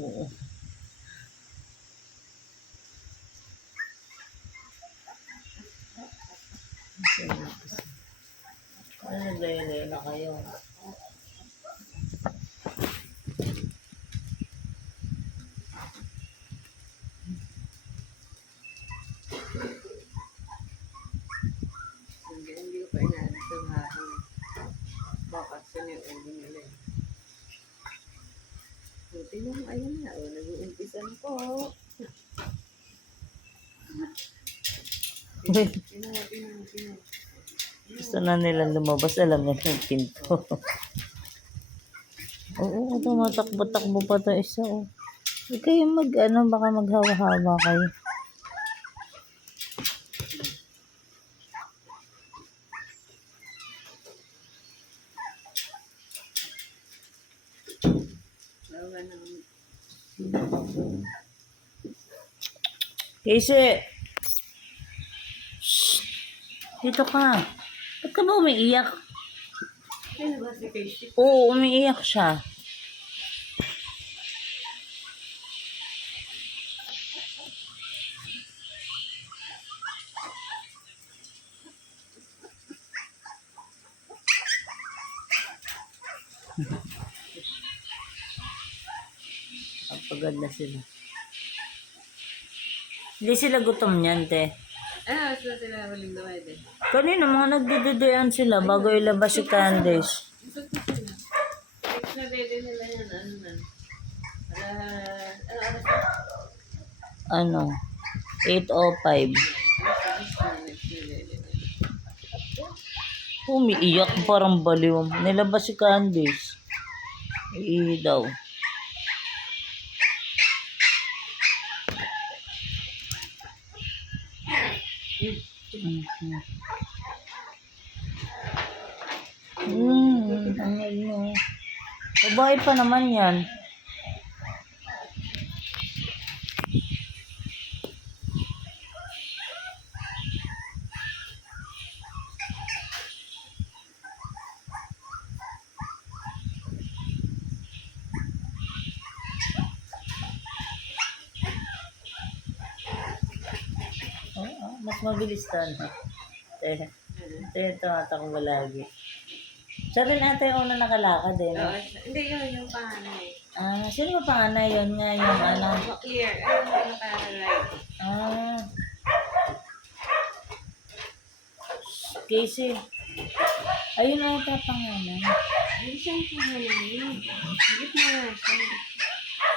Oo. Ano, naglayo-layo na kayo? Hindi ko pa inaalis yung hapon. Bakas yun yung ulo nila. Buti nung ayun na, nag-uumpisa na po. Pinawa. Gusto na nila lumabas, alam na yung pinto. Oo, tumatakbo-takbo pa to isa. Oh. Huwag kayo baka maghawa-hawa kayo. Casey! Shh! Dito ka. Ba't ka ba umiiyak? Ano ba si Casey? Oo, umiiyak siya. Pagod na sila. Hindi sila gutom niyan, te. Sila sila maling dumay din. Kanina, mga nagdududuyan sila bago ilabas si Candice. Gusto ko sila. Next na dede nila yan, ano na. Ano? 8:05. Umiiyak, parang baliw. Nilabas si Candice. Iihi daw. Ano? Babae pa naman yan. Mas mabilis to, no? Ito tumatakbo lagi. Siya rin ata yung una nakalakad eh, no? Hindi yun, yung panganay. Sino ba panganay yun nga yung ano? Clear. Ayun yung naka-right. Casey. Ayun ata panganay. Hindi siya yung panganay. Higit na nga siya.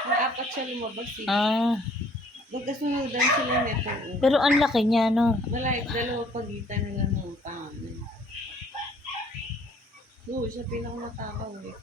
Nag-apat siya lumabas eh. Magkasunodan sila nito. Pero ang laki niya, no? Dalawa pagitan nila ng panganay. Siya pinakamatakaw eh.